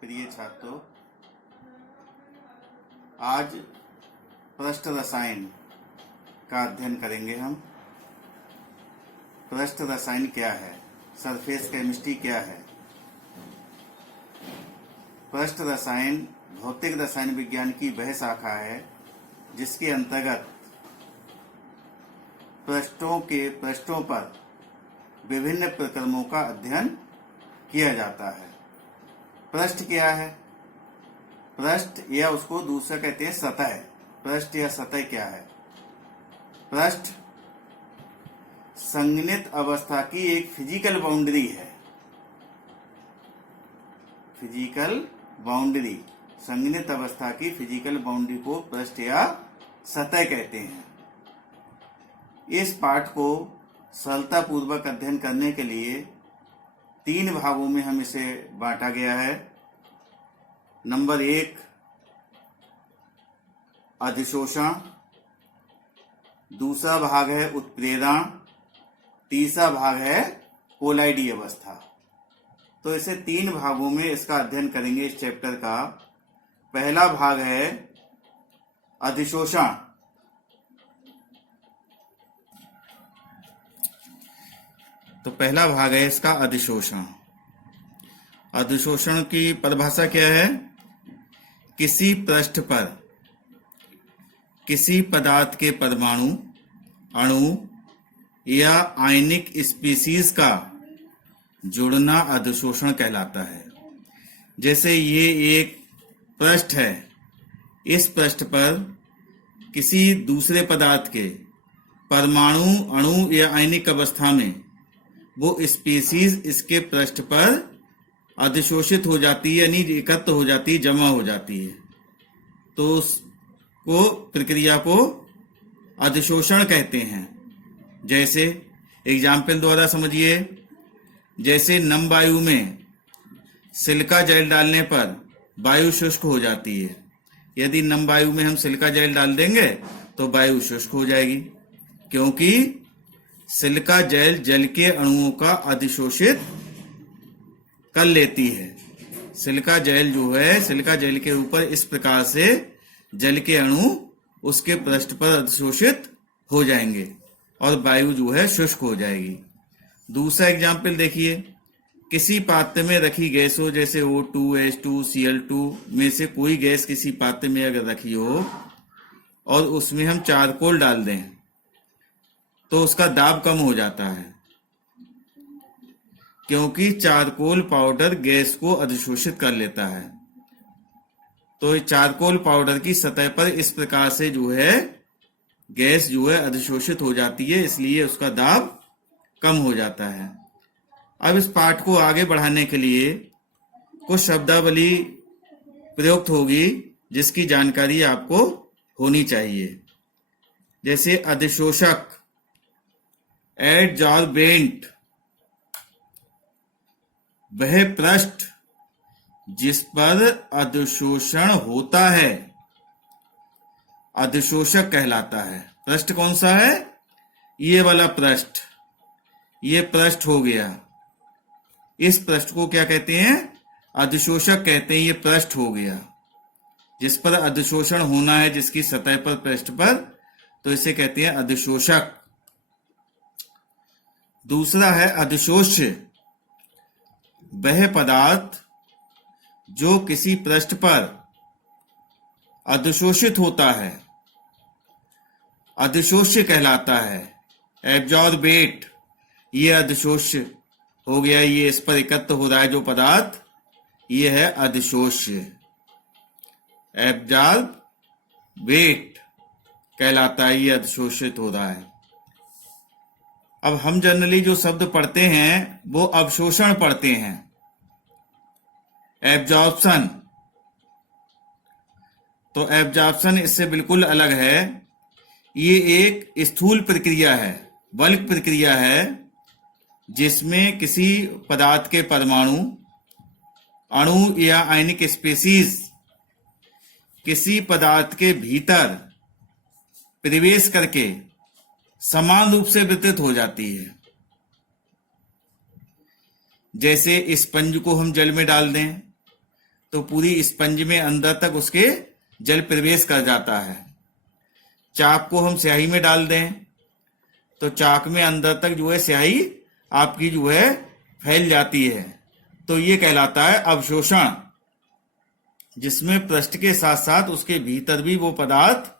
प्रिय छात्रों, आज पृष्ठ रसायन का अध्ययन करेंगे हम। पृष्ठ रसायन क्या है, सरफेस केमिस्ट्री क्या है। पृष्ठ रसायन भौतिक रसायन विज्ञान की वह शाखा है जिसके अंतर्गत पृष्ठों पर विभिन्न प्रक्रमों का अध्ययन किया जाता है। पृष्ठ क्या है? पृष्ठ या उसको दूसरा कहते हैं सतह। पृष्ठ या सतह क्या है? पृष्ठ संघनित अवस्था की एक फिजिकल बाउंड्री है। फिजिकल बाउंड्री, संघनित अवस्था की फिजिकल बाउंड्री को पृष्ठ या सतह कहते हैं। इस पाठ को सरलता पूर्वक अध्ययन करने के लिए 3 भागों में हम इसे बांटा गया है। नंबर 1 अधिशोषण, दूसरा भाग है उत्प्रेरण, तीसरा भाग है कोलाइडी अवस्था। तो इसे 3 भागों में इसका अध्ययन करेंगे। इस चैप्टर का पहला भाग है अधिशोषण। तो पहला भाग है इसका अधिशोषण। अधिशोषण की परिभाषा क्या है? किसी पृष्ठ पर किसी पदार्थ के परमाणु, अणु या आयनिक स्पीशीज का जुड़ना अधिशोषण कहलाता है। जैसे ये एक पृष्ठ है, इस पृष्ठ पर किसी दूसरे पदार्थ के परमाणु, अणु या आयनिक अवस्था में वो स्पीशीज इसके पृष्ठ पर अधिशोषित हो जाती है, यानी एकत्र हो जाती है, जमा हो जाती है। तो उसको प्रक्रिया को अधिशोषण कहते हैं। जैसे एग्जाम्पल द्वारा समझिए, जैसे नम वायु में सिलिका जेल डालने पर वायु शुष्क हो जाती है। यदि नम वायु में हम सिलिका जेल डाल देंगे तो वायु शुष्क हो जाएगी, क्योंकि सिलिका जेल जल के अणुओं का अधिशोषित कर लेती है। सिलिका जेल जो है, सिलिका जेल के ऊपर इस प्रकार से जल के अणु उसके पृष्ठ पर अधिशोषित हो जाएंगे और वायु जो है शुष्क हो जाएगी। दूसरा एग्जाम्पल देखिए, किसी पात्र में रखी गैस हो, जैसे O2, H2, Cl2 में से कोई गैस किसी पात्र में अगर रखी हो और उसमें हम चारकोल डाल दें तो उसका दाब कम हो जाता है, क्योंकि चारकोल पाउडर गैस को अधिशोषित कर लेता है। तो चारकोल पाउडर की सतह पर इस प्रकार से जो है गैस जो है अधिशोषित हो जाती है, इसलिए उसका दाब कम हो जाता है। अब इस पाठ को आगे बढ़ाने के लिए कुछ शब्दावली प्रयुक्त होगी जिसकी जानकारी आपको होनी चाहिए। जैसे अधिशोषक, एडजॉर्बेंट, वह पृष्ठ जिस पर अधिशोषण होता है अधिशोषक कहलाता है। पृष्ठ कौन सा है? ये वाला पृष्ठ, ये पृष्ठ हो गया। इस पृष्ठ को क्या कहते हैं? अधिशोषक कहते हैं। ये पृष्ठ हो गया जिस पर अधिशोषण होना है, जिसकी सतह पर, पृष्ठ पर, तो इसे कहते हैं अधिशोषक। दूसरा है अधिशोष्य, वह पदार्थ जो किसी पृष्ठ पर अधिशोषित होता है, अधिशोष्य कहलाता है। एब्जॉर्बेट, ये अधिशोष्य हो गया, ये इस पर एकत्र हो रहा है जो पदार्थ, ये है अधिशोष्य। एब्जॉर्बेट कहलाता है, ये अधिशोषित हो रहा है। अब हम जनरली जो शब्द पढ़ते हैं वो अवशोषण पढ़ते हैं, एब्जॉर्प्शन। तो एब्जॉर्प्शन इससे बिल्कुल अलग है। ये एक स्थूल प्रक्रिया है, बल्क प्रक्रिया है, जिसमें किसी पदार्थ के परमाणु, अणु या आयनिक स्पीशीज किसी पदार्थ के भीतर प्रवेश करके समान रूप से वितरित हो जाती है। जैसे स्पंज को हम जल में डाल दें तो पूरी स्पंज में अंदर तक उसके जल प्रवेश कर जाता है। चाक को हम स्याही में डाल दें तो चाक में अंदर तक जो है स्याही आपकी जो है फैल जाती है, तो ये कहलाता है अवशोषण, जिसमें पृष्ठ के साथ साथ उसके भीतर भी वो पदार्थ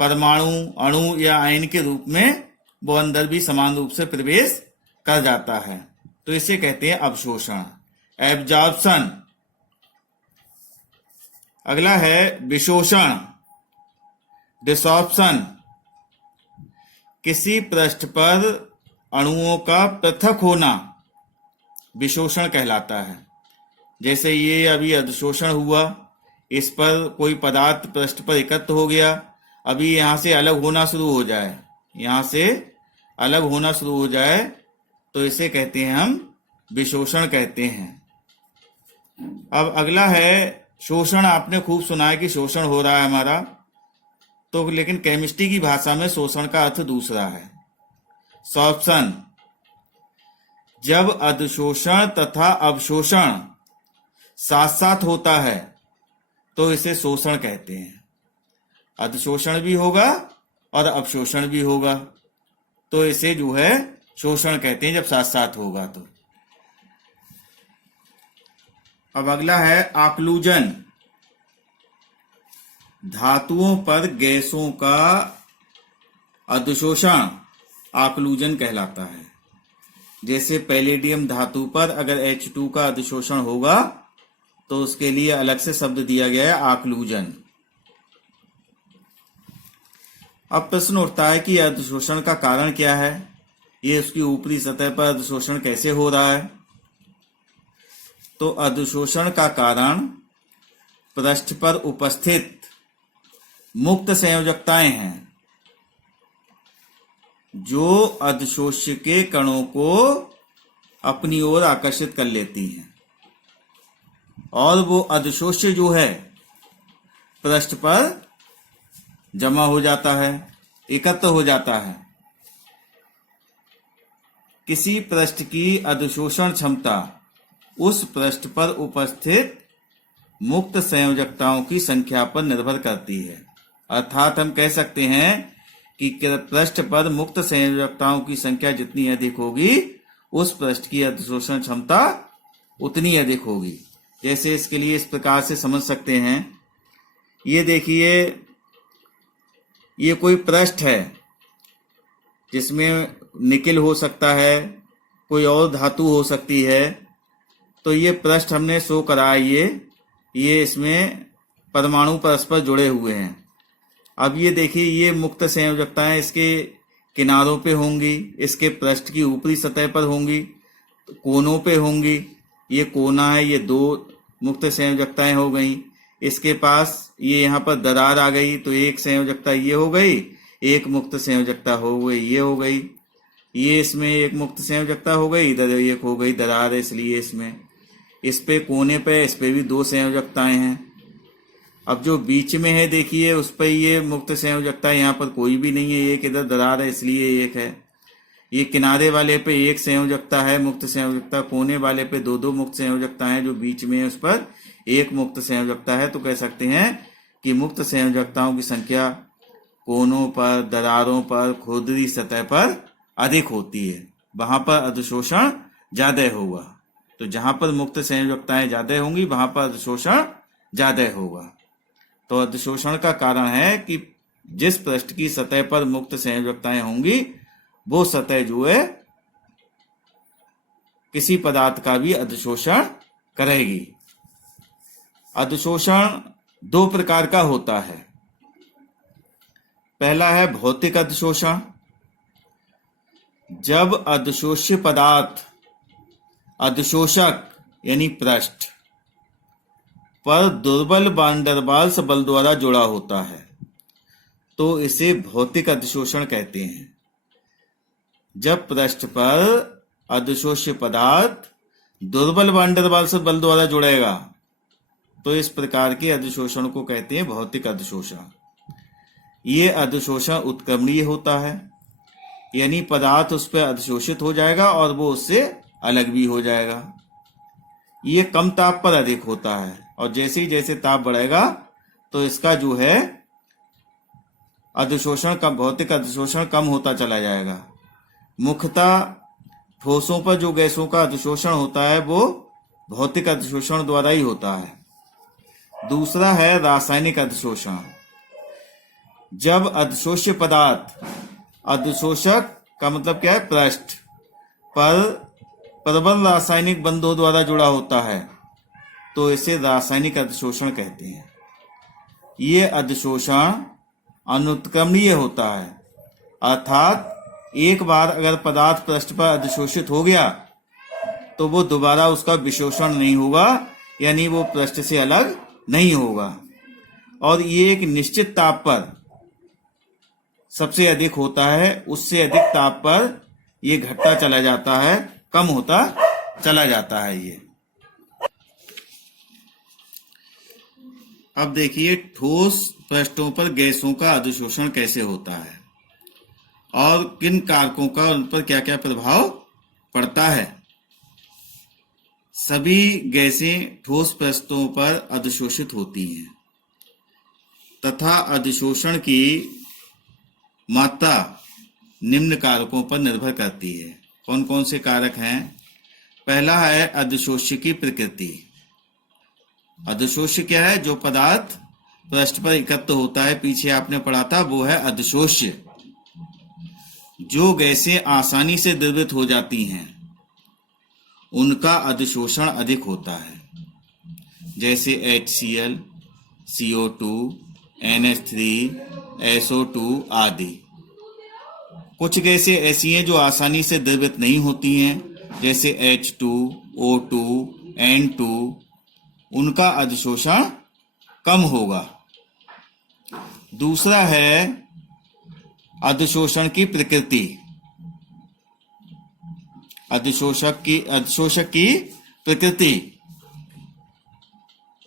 परमाणु, अणु या आयन के रूप में वो अंदर भी समान रूप से प्रवेश कर जाता है, तो इसे कहते हैं अवशोषण, एब्जॉर्प्शन। अगला है विशोषण, डिसॉर्प्शन। किसी पृष्ठ पर अणुओं का पृथक होना विशोषण कहलाता है। जैसे ये अभी अधिशोषण हुआ, इस पर कोई पदार्थ पृष्ठ पर एकत्र हो गया, अभी यहां से अलग होना शुरू हो जाए, यहां से अलग होना शुरू हो जाए तो इसे कहते हैं हम विशोषण कहते हैं। अब अगला है शोषण। आपने खूब सुना है कि शोषण हो रहा है हमारा, तो लेकिन केमिस्ट्री की भाषा में शोषण का अर्थ दूसरा है, सॉर्प्शन। जब अधिशोषण तथा अवशोषण साथ साथ होता है तो इसे शोषण कहते हैं। अधिशोषण भी होगा और अवशोषण भी होगा, तो इसे जो है शोषण कहते हैं जब साथ साथ होगा तो। अब अगला है आक्लूजन। धातुओं पर गैसों का अधिशोषण आक्लूजन कहलाता है। जैसे पैलेडियम धातु पर अगर H2 का अधिशोषण होगा तो उसके लिए अलग से शब्द दिया गया है आक्लूजन। अब प्रश्न उठता है कि अधिशोषण का कारण क्या है, ये उसकी ऊपरी सतह पर अधिशोषण कैसे हो रहा है। तो अधिशोषण का कारण पृष्ठ पर उपस्थित मुक्त संयोजकताएं हैं जो अधिशोष्य के कणों को अपनी ओर आकर्षित कर लेती हैं, और वो अधिशोष्य जो है पृष्ठ पर जमा हो जाता है, एकत्र हो जाता है। किसी पृष्ठ की अधिशोषण क्षमता उस पृष्ठ पर उपस्थित मुक्त संयोजकताओं की संख्या पर निर्भर करती है। अर्थात हम कह सकते हैं कि पृष्ठ पर मुक्त संयोजकताओं की संख्या जितनी अधिक होगी उस पृष्ठ की अधिशोषण क्षमता उतनी अधिक होगी। जैसे इसके लिए इस प्रकार से समझ सकते हैं, ये देखिए, ये कोई पृष्ठ है जिसमें निकेल हो सकता है, कोई और धातु हो सकती है, तो ये पृष्ठ हमने शो करा है, ये इसमें परमाणु परस्पर जुड़े हुए हैं। अब ये देखिए, ये मुक्त संयोजकताएं इसके किनारों पे होंगी, इसके पृष्ठ की ऊपरी सतह पर होंगी, कोनों पे होंगी। ये कोना है, ये दो मुक्त संयोजकताएं हो गई। इसके पास ये यहाँ पर दरार आ गई तो एक संयोजकता ये हो गई, एक मुक्त संयोजकता हो गई ये हो गई, ये इसमें एक मुक्त संयोजकता हो गई, इधर एक हो गई दरार है, इसलिए इसमें इस पे कोने पे इस पे भी दो संयोजकताएं हैं। अब जो बीच में है देखिए, उस पर ये मुक्त संयोजकता, यहाँ पर कोई भी नहीं है, एक इधर दरार है इसलिए एक है। ये किनारे वाले पे एक संयोजकता है मुक्त संयोजकता, कोने वाले पे दो दो मुक्त संयोजकता है, जो बीच में है उस पर एक मुक्त संयोजकता है। तो कह सकते हैं कि मुक्त संयोजकताओं की संख्या कोनों पर, दरारों पर, खुरदरी सतह पर अधिक होती है, वहां पर अधिशोषण ज्यादा होगा। तो जहां पर मुक्त संयोजकताएं ज्यादा होंगी वहां पर अधिशोषण ज्यादा होगा। तो अधिशोषण का कारण है कि जिस पृष्ठ की सतह पर मुक्त संयोजकताएं होंगी वो सतह जो है किसी पदार्थ का भी अधिशोषण करेगी। अधिशोषण दो प्रकार का होता है। पहला है भौतिक अधिशोषण। जब अधिशोष्य पदार्थ अधिशोषक यानी पृष्ठ पर दुर्बल वान डेर वाल्स बल द्वारा जुड़ा होता है तो इसे भौतिक अधिशोषण कहते हैं। जब पृष्ठ पर अधिशोष्य पदार्थ दुर्बल वान डेर वाल्स बल द्वारा जुड़ेगा तो इस प्रकार के अधिशोषण को कहते हैं भौतिक अधिशोषण। ये अधिशोषण उत्क्रमणीय होता है, यानी पदार्थ उस पर अधिशोषित हो जाएगा और वो उससे अलग भी हो जाएगा। ये कम ताप पर अधिक होता है, और जैसे ही जैसे ताप बढ़ेगा तो इसका जो है अधिशोषण कम, भौतिक अधिशोषण कम होता चला जाएगा। मुख्यतः ठोसों पर जो गैसों का अधिशोषण होता है वो भौतिक अधिशोषण द्वारा ही होता है। दूसरा है रासायनिक अधिशोषण। जब अधिशोष्य पदार्थ, अधिशोषक का मतलब क्या है, पृष्ठ पर प्रबल रासायनिक बंधों द्वारा जुड़ा होता है तो इसे रासायनिक अधिशोषण कहते हैं। ये अधिशोषण अनुत्क्रमणीय होता है, अर्थात एक बार अगर पदार्थ पृष्ठ पर अधिशोषित हो गया तो वो दोबारा उसका विशोषण नहीं होगा, यानी वो पृष्ठ से अलग नहीं होगा, और ये एक निश्चित ताप पर सबसे अधिक होता है। उससे अधिक ताप पर ये घटता चला जाता है, कम होता चला जाता है ये। अब देखिए ठोस पृष्ठों पर गैसों का अधिशोषण कैसे होता है और किन कारकों का उन पर क्या क्या प्रभाव पड़ता है। सभी गैसें ठोस पृष्ठों पर अधिशोषित होती हैं तथा अधिशोषण की मात्रा निम्न कारकों पर निर्भर करती है। कौन कौन से कारक हैं? पहला है अधिशोष्य की प्रकृति। अधिशोष्य क्या है? जो पदार्थ पृष्ठ पर एकत्र होता है, पीछे आपने पढ़ा था, वो है अधिशोष्य। जो गैसें आसानी से द्रवित हो जाती हैं उनका अधिशोषण अधिक होता है, जैसे HCl, CO2, NH3, SO2 आदि। कुछ गैसें ऐसी हैं जो आसानी से द्रवित नहीं होती हैं, जैसे H2, O2, N2, उनका अधिशोषण कम होगा। दूसरा है अधिशोषण की प्रकृति। अधिशोषक की प्रकृति,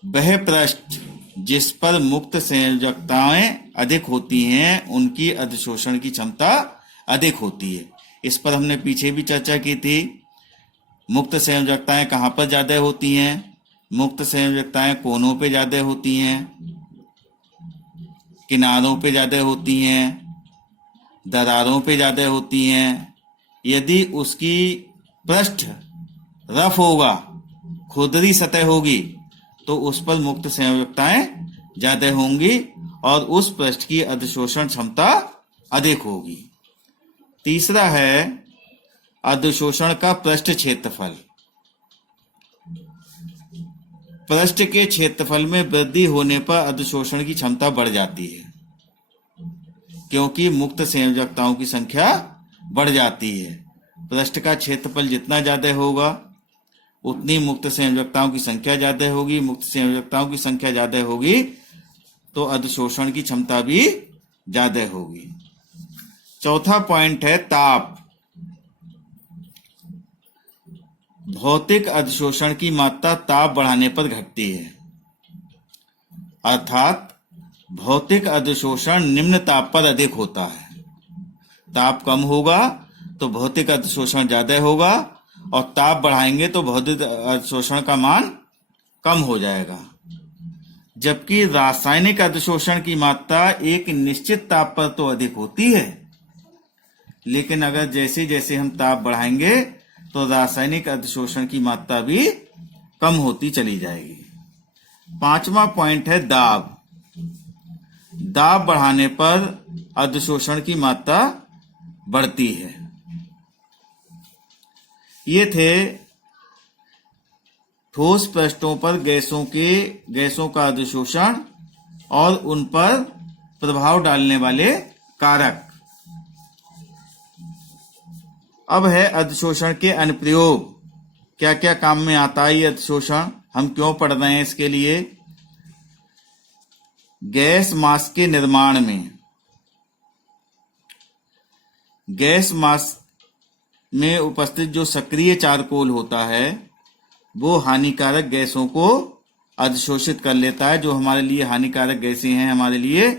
वह पृष्ठ जिस पर मुक्त संयोजकताएं अधिक होती हैं उनकी अधिशोषण की क्षमता अधिक होती है। इस पर हमने पीछे भी चर्चा की थी। मुक्त संयोजकताएं कहाँ पर ज्यादा होती हैं? मुक्त संयोजकताएं कोनों पे ज्यादा होती हैं, किनारों पे ज्यादा होती हैं, दरारों पे ज्यादा होती हैं। यदि उसकी पृष्ठ रफ होगा, खुरदरी सतह होगी, तो उस पर मुक्त संयोजकताएं ज्यादा होंगी और उस पृष्ठ की अधिशोषण क्षमता अधिक होगी। तीसरा है अधिशोषण का पृष्ठ क्षेत्रफल। पृष्ठ के क्षेत्रफल में वृद्धि होने पर अधिशोषण की क्षमता बढ़ जाती है, क्योंकि मुक्त संयोजकताओं की संख्या बढ़ जाती है। पृष्ठ का क्षेत्रफल जितना ज्यादा होगा उतनी मुक्त संयोजकताओं की संख्या ज्यादा होगी। मुक्त संयोजकताओं की संख्या ज्यादा होगी तो अधिशोषण की क्षमता भी ज्यादा होगी। चौथा पॉइंट है ताप। भौतिक अधिशोषण की मात्रा ताप बढ़ाने पर घटती है, अर्थात भौतिक अधिशोषण निम्न ताप पर अधिक होता है। ताप कम होगा तो भौतिक अधिशोषण ज्यादा होगा, और ताप बढ़ाएंगे तो भौतिक अधिशोषण का मान कम हो जाएगा। जबकि रासायनिक अधिशोषण की मात्रा एक निश्चित ताप पर तो अधिक होती है, लेकिन अगर जैसे जैसे हम ताप बढ़ाएंगे तो रासायनिक अधिशोषण की मात्रा भी कम होती चली जाएगी। पांचवा पॉइंट है दाब। दाब बढ़ाने पर अधिशोषण की मात्रा बढ़ती है। ये थे ठोस पृष्ठों पर गैसों का अधिशोषण और उन पर प्रभाव डालने वाले कारक। अब है अधिशोषण के अनुप्रयोग। क्या क्या काम में आता है ये अधिशोषण, हम क्यों पढ़ रहे हैं इसके लिए। गैस मास्क के निर्माण में, गैस मास्क में उपस्थित जो सक्रिय चारकोल होता है वो हानिकारक गैसों को अधिशोषित कर लेता है। जो हमारे लिए हानिकारक गैसें हैं हमारे लिए,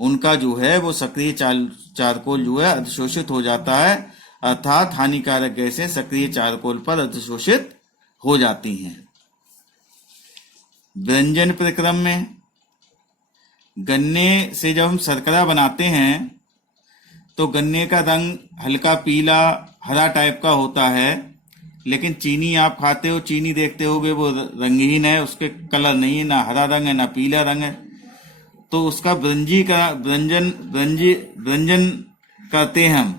उनका जो है वो सक्रिय चारकोल जो है अधिशोषित हो जाता है, अर्थात हानिकारक गैसें सक्रिय चारकोल पर अधिशोषित हो जाती हैं। व्यंजन प्रक्रम में गन्ने से जब हम शर्करा बनाते हैं तो गन्ने का रंग हल्का पीला हरा टाइप का होता है, लेकिन चीनी आप खाते हो, चीनी देखते होगे वो रंगहीन है, उसके कलर नहीं है, ना हरा रंग है ना पीला रंग है। तो उसका व्यंजन करते हैं हम,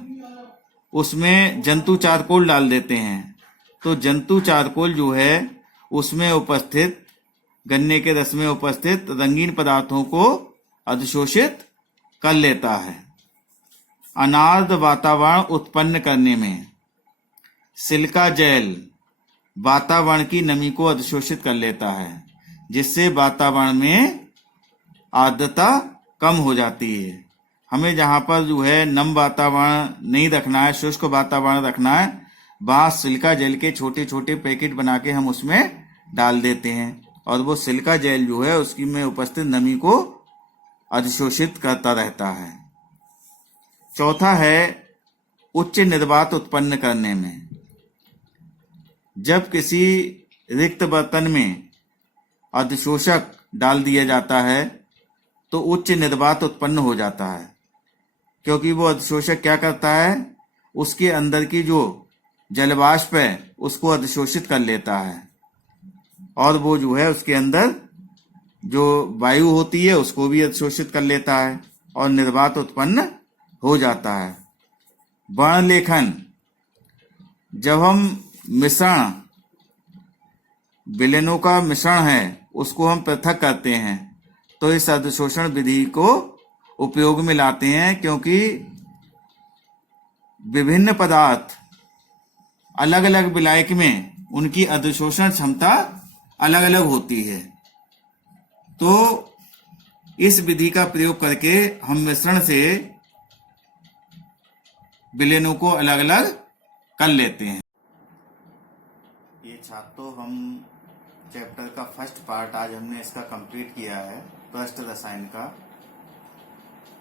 उसमें जंतु चारकोल डाल देते हैं। तो जंतु चारकोल जो है उसमें उपस्थित गन्ने के रस में उपस्थित रंगीन पदार्थों को अधिशोषित कर लेता है। अनार्द्र वातावरण उत्पन्न करने में सिलिका जेल वातावरण की नमी को अधिशोषित कर लेता है, जिससे वातावरण में आर्द्रता कम हो जाती है। हमें जहां पर जो है नम वातावरण नहीं रखना है, शुष्क वातावरण रखना है, वहां सिलिका जेल के छोटे छोटे पैकेट बना के हम उसमें डाल देते हैं और वो सिलिका जेल जो है उसकी में उपस्थित नमी को अधिशोषित करता रहता है। चौथा है उच्च निर्वात उत्पन्न करने में। जब किसी रिक्त बर्तन में अधिशोषक डाल दिया जाता है तो उच्च निर्वात उत्पन्न हो जाता है, क्योंकि वो अधिशोषक क्या करता है, उसके अंदर की जो जलवाष्प है उसको अधिशोषित कर लेता है और वो जो है उसके अंदर जो वायु होती है उसको भी अधिशोषित कर लेता है और निर्वात उत्पन्न हो जाता है। वर्ण लेखन, जब हम मिश्रण विलयनों का मिश्रण है उसको हम पृथक करते हैं तो इस अधिशोषण विधि को उपयोग में लाते हैं, क्योंकि विभिन्न पदार्थ अलग अलग विलायक में उनकी अधिशोषण क्षमता अलग अलग होती है। तो इस विधि का प्रयोग करके हम मिश्रण से विलयनों को अलग अलग कर लेते हैं। ये छात्रों, हम चैप्टर का फर्स्ट पार्ट आज हमने इसका कंप्लीट किया है, पृष्ठ रसायन का।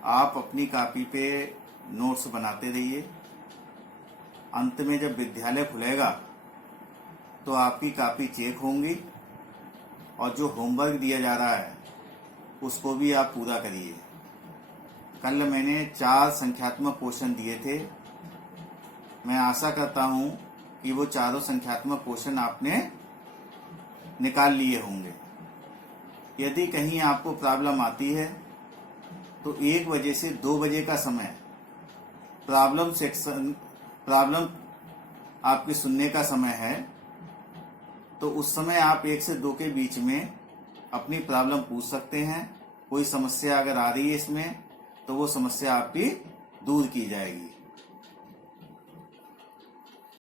आप अपनी कॉपी पे नोट्स बनाते रहिए। अंत में जब विद्यालय खुलेगा तो आपकी कॉपी चेक होंगी और जो होमवर्क दिया जा रहा है उसको भी आप पूरा करिए। कल मैंने 4 संख्यात्मक क्वेश्चन दिए थे। मैं आशा करता हूं कि वो चारों संख्यात्मक क्वेश्चन आपने निकाल लिए होंगे। यदि कहीं आपको प्रॉब्लम आती है तो 1 बजे से 2 बजे का समय प्रॉब्लम आपके सुनने का समय है। तो उस समय आप 1 से 2 के बीच में अपनी प्रॉब्लम पूछ सकते हैं। कोई समस्या अगर आ रही है इसमें तो वो समस्या आपकी दूर की जाएगी।